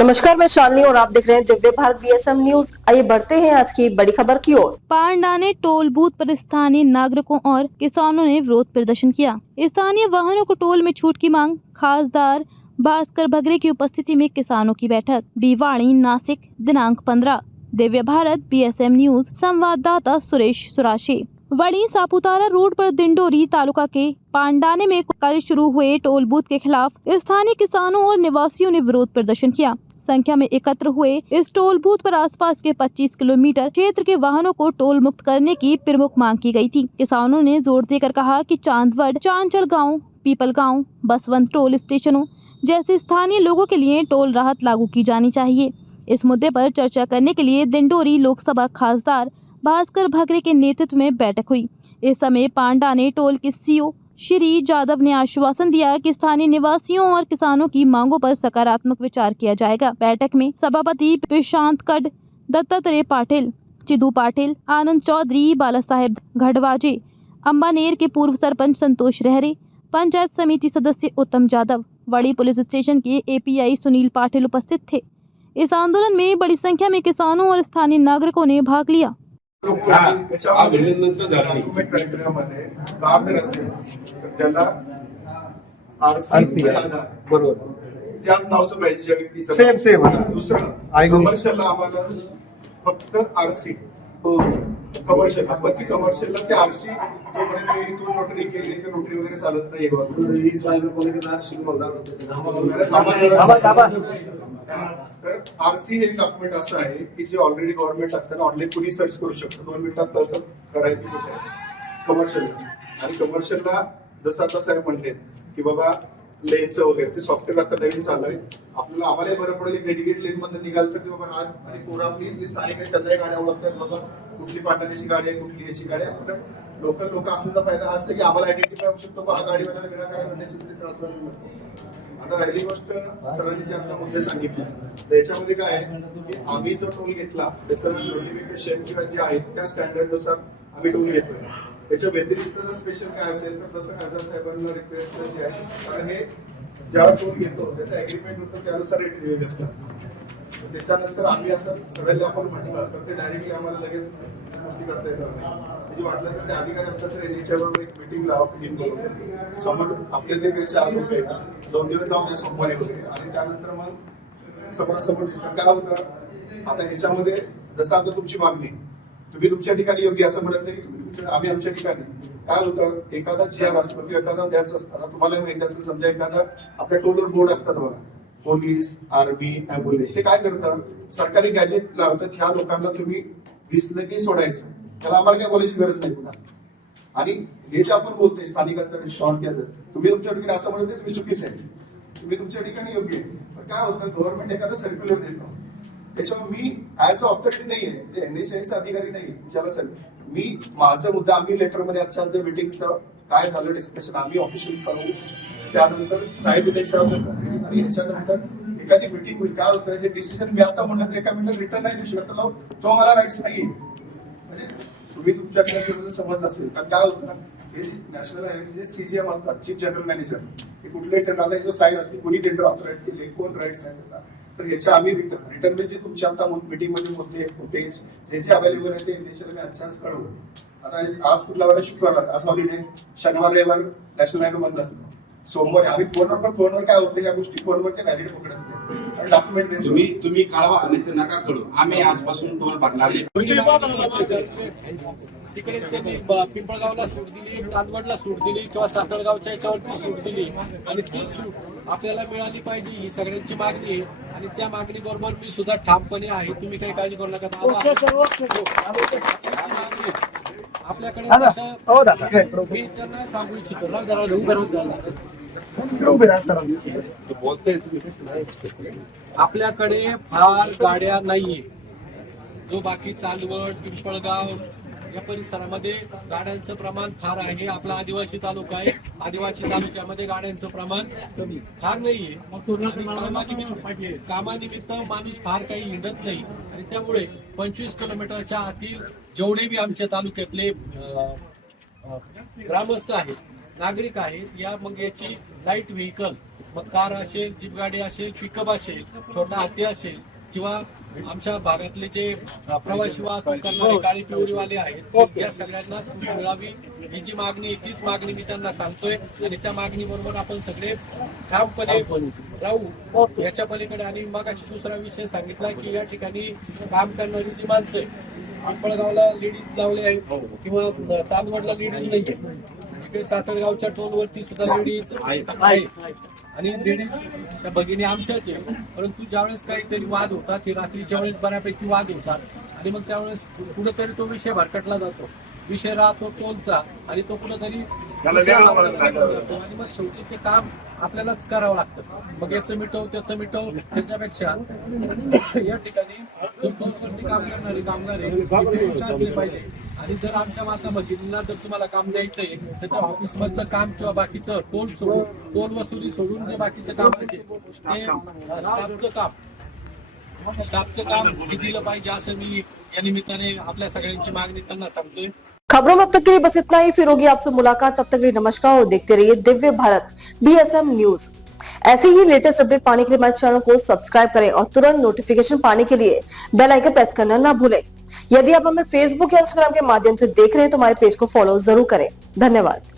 नमस्कार, मैं शालिनी और आप देख रहे हैं दिव्य भारत बीएसएम न्यूज। आइए बढ़ते हैं आज की बड़ी खबर की ओर। पांडाने टोल बूथ पर स्थानीय नागरिकों और किसानों ने विरोध प्रदर्शन किया। स्थानीय वाहनों को टोल में छूट की मांग। खासदार भास्कर भगरे की उपस्थिति में किसानों की बैठक। बीवाणी, नासिक, दिनांक 15। दिव्य भारत बीएसएम न्यूज संवाददाता सुरेश सुराशी। वड़ी सापुतारा रोड पर दिंडोरी तालुका के पांडाने में कल शुरू हुए टोल बूथ के खिलाफ स्थानीय किसानों और निवासियों ने विरोध प्रदर्शन किया। संख्या में एकत्र हुए इस टोल बूथ पर आसपास के 25 किलोमीटर क्षेत्र के वाहनों को टोल मुक्त करने की प्रमुख मांग की गई थी। किसानों ने जोर देकर कहा कि चांदवड, चांचड़ गांव, पीपल गांव, बसवंत टोल स्टेशनों जैसे स्थानीय लोगों के लिए टोल राहत लागू की जानी चाहिए। इस मुद्दे पर चर्चा करने के लिए दिंडोरी लोकसभा खासदार भास्कर भगरे के नेतृत्व में बैठक हुई। इस समय पांडाने टोल के सीओ श्री जादव ने आश्वासन दिया कि स्थानीय निवासियों और किसानों की मांगों पर सकारात्मक विचार किया जाएगा। बैठक में सभापति प्रशांत कड, दत्तात्रेय पाटिल, चिदू पाटिल, आनंद चौधरी, बाला साहेब घड़वाजे, अंबानेर के पूर्व सरपंच संतोष रहरे, पंचायत समिति सदस्य उत्तम जादव, वड़ी पुलिस स्टेशन के एपीआई सुनील पाटिल उपस्थित थे। इस आंदोलन में बड़ी संख्या में किसानों और स्थानीय नागरिकों ने भाग लिया। त्याला आरसी बरोबर त्याच नावाचं पाहिजे ज्या व्यक्तीचं सेम दुसरं कमर्शियलला आम्हाला फक्त आरसी कमर्शियल पण ती कमर्शियलला ते आरसी तोपर्यंत इथून नोटरी केली तर नोटरी वगैरे चालत नाही। तर आरसी हे डॉक्युमेंट असं आहे की जे ऑलरेडी गव्हर्नमेंट असताना ऑनलाईन कुणी सर्च करू शकतो, 2 मिनिटात कळतं करायचं कमर्शियल। आणि कमर्शियलला जसं आता साहेब म्हणले की बाबा लेनचं वगैरे ते सॉफ्टवेअर आता नवीन चालू आहे, आपल्याला आम्हालाही बरं पडेल डेडिकेट लेन मध्ये निघाल तर की बाबा आज आणि पोरं आपली इथली स्थानिक आहेत त्यांनाही गाड्या ओळखतात, बाबा कुठली पाटाण्याची गाडी आहे, कुठली याची गाडी आहे। आपल्या लोकल लोक असण्याचा फायदा हाच आहे की आम्हाला आयडेंटिफाय होऊ शकतो हा गाडीवाल्याला विनाकारण अननेसेसरी त्रास व्हायला नको। आता राहिली गोष्ट सरांनी जे आता मुद्दे सांगितले त्याच्यामध्ये काय आहे की आम्ही जो टोल घेतला त्याचं नोटिफिकेशन किंवा जे आहे त्या स्टँडर्ड नुसार आम्ही टोल घेतोय। त्याच्या व्यतिरिक्त जर स्पेशल काय असेल तर तसं खासदार साहेबांना रिक्वेस्ट करायची आहे, कारण हे ज्यावेळेस टोल घेतो त्याचं अग्रीमेंट होतं त्यानुसार रेट दिलेले असतात। त्याच्यानंतर आम्ही असं सगळ्यांना आपण म्हटलं तर ते डायरेक्टली आम्हाला लगेच गोष्टी करता येणार नाही। म्हणजे वाटलं तर ते अधिकारी असतात तर याच्याबरोबर एक मिटिंग लावा, टीम बोलवून समोर आपले ते 4 लोक आहेत 2 दिवस जाऊन सोमवारी वगैरे आणि त्यानंतर मग समोरासमोर काय होतं। आता ह्याच्यामध्ये जसं आता तुमची मागणी तुम्ही तुमच्या ठिकाणी योग्य असं म्हणत नाही, आम्ही आमच्या ठिकाणी काय होतं एखादा जीआर असतो किंवा एखादा द्यायचं असताना तुम्हाला माहिती असेल समजा एखादा आपल्या टोलवर बोर्ड असतात बघा, पोलीस, आर्मी, ऍम्ब्युलन्स हे काय करतात सरकारी गॅजेट लावतात, ह्या लोकांना तुम्ही दिसलं की सोडायचं, त्याला आम्हाला काय बोलायची गरज नाही पुन्हा। आणि हे जे आपण बोलतोय स्थानिकांचा डिस्काउंट केलं तुम्ही तुमच्या ठिकाणी असं म्हणत तुम्ही चुकीचं आहे, तुम्ही तुमच्या ठिकाणी योग्य आहे। पण काय होतं गव्हर्नमेंट एखादा सर्क्युलर देतो त्याच्यावर मी ऍज अ ऑथॉरिटी नाहीये, म्हणजे एनएसआयचा अधिकारी नाही ज्याला सर मी माझा मुद्दा आम्ही लेटरमध्ये आजच्या आमच्या मिटिंगचं काय झालं डिस्कशन आम्ही ऑफिशियल करू, त्यानंतर साहेब त्याच्यावर आणि याच्यानंतर एखादी मिटिंग होईल। काय होतं हे डिसिजन मी आता म्हणत एका मिनिटात रिटर्न नाही देऊ शकत, तो मला राईट्स नाहीये। म्हणजे तुम्ही तुमच्या ठिकाणी समजलं असेल कारण काय होतं हे नॅशनल हायवेचे सीजीएम असतात, चीफ जनरल मॅनेजर, हे कुठलेही टेंडर आता जो साईन असते कुणी टेंडर ऑथराईज केले कोण राईट्स आहेत तर याच्या आम्ही रिटर्न म्हणजे तुमच्या आता मीटिंग मध्ये मुद्दे फुटेज जे जे अवेलेबल आहे ते इनिशियल मी आजच्याच कळवू। आता आज कुठला वार शुक्रवार, आज हॉलिडे, शनिवार रविवार नॅशनल हायवे बंद असतो, सोमवारी आम्ही फोनवर काय होतं या गोष्टी फोनवर ते व्हॅलिड पकडत होते आणि डॉक्युमेंट तुम्ही कळवा आणि ते नका कळू, आम्ही आजपासून टोल भरणार आहे। तिकडे त्यांनी पिंपळगावला सूट दिली, चांदवडला सूट दिली किंवा सातळगावच्या याच्यावरती सूट दिली आणि ती सूट आपल्याला मिळाली पाहिजे ही सगळ्यांची मागणी आहे आणि त्या मागणी बरोबर मी सुद्धा ठामपणे आहे, तुम्ही काही काळजी करू नका। आपल्याकडे मी त्यांना सांगू इच्छितो आपल्याकडे फार गाड्या नाहीये, जो बाकी चांदवड, पिंपळगाव या परिसरामध्ये गाड्यांचं प्रमाण फार आहे। आपला आदिवासी तालुका आहे, आदिवासी तालुक्यामध्ये गाड्यांचं प्रमाण फार नाहीये। कामानिमित्त माणूस फार काही हिंडत नाही आणि त्यामुळे 25 किलोमीटरच्या आतील जेवढे बी आमच्या तालुक्यातले ग्रामस्थ आहेत नागरिक आहेत या मग याची लाईट व्हेकल मग कार असेल, जीप गाडी असेल, पिकअप असेल, छोटा हत्ती असेल किंवा आमच्या भागातले जे प्रवासी वाहतूक करणारे काळी पिवळीवाले आहेत या सगळ्यांना सूट मिळावी ही जी मागणी आहे तीच मागणी मी त्यांना सांगतोय आणि त्या मागणी बरोबर आपण सगळे ठामपणे राहू याच्या पलीकडे. आणि मग दुसरा विषय सांगितला की या ठिकाणी काम करणारी जी माणसं आहे पिंपळगावला लेडीज लावले आहेत किंवा चांदवडला लेडीज नाही इकडे सातळगावच्या टोलवरती सुद्धा लेडीज आहेत आणि लेडीज त्या भगिनी आमच्याच आहे. परंतु ज्यावेळेस काहीतरी वाद होतात ते रात्रीच्या वेळेस बऱ्यापैकी वाद होतात आणि मग त्यावेळेस कुठेतरी तो विषय भरकटला जातो, विषय राहतो टोलचा आणि तो कुठेतरी आणि मग शेवटी ते काम आपल्यालाच करावं लागतं. मग याचं मिटव त्याचं मिटव त्याच्यापेक्षा या ठिकाणी जो टोलवरती काम करणारे कामगार आहे ते खुश असले पाहिजे. आणि जर आमच्या माता भगिनींना जर तुम्हाला काम द्यायचंय तर त्या ऑफिस मधलं काम किंवा बाकीचं टोल वसुली सोडून जे बाकीचं काम असेल ते स्टाफचं काम हे दिलं पाहिजे असं मी या निमित्ताने आपल्या सगळ्यांची मागणी त्यांना सांगतोय. खबरों में अब तक के लिए बस इतना ही। फिर होगी आपसे मुलाकात, तब तक के लिए नमस्कार और देखते रहिए दिव्य भारत BSM न्यूज। ऐसे ही लेटेस्ट अपडेट पाने के लिए हमारे चैनल को सब्सक्राइब करें और तुरंत नोटिफिकेशन पाने के लिए बेल आइकन प्रेस करना ना भूलें। यदि आप हमें फेसबुक या इंस्टाग्राम के माध्यम से देख रहे हैं तो हमारे पेज को फॉलो जरूर करें। धन्यवाद।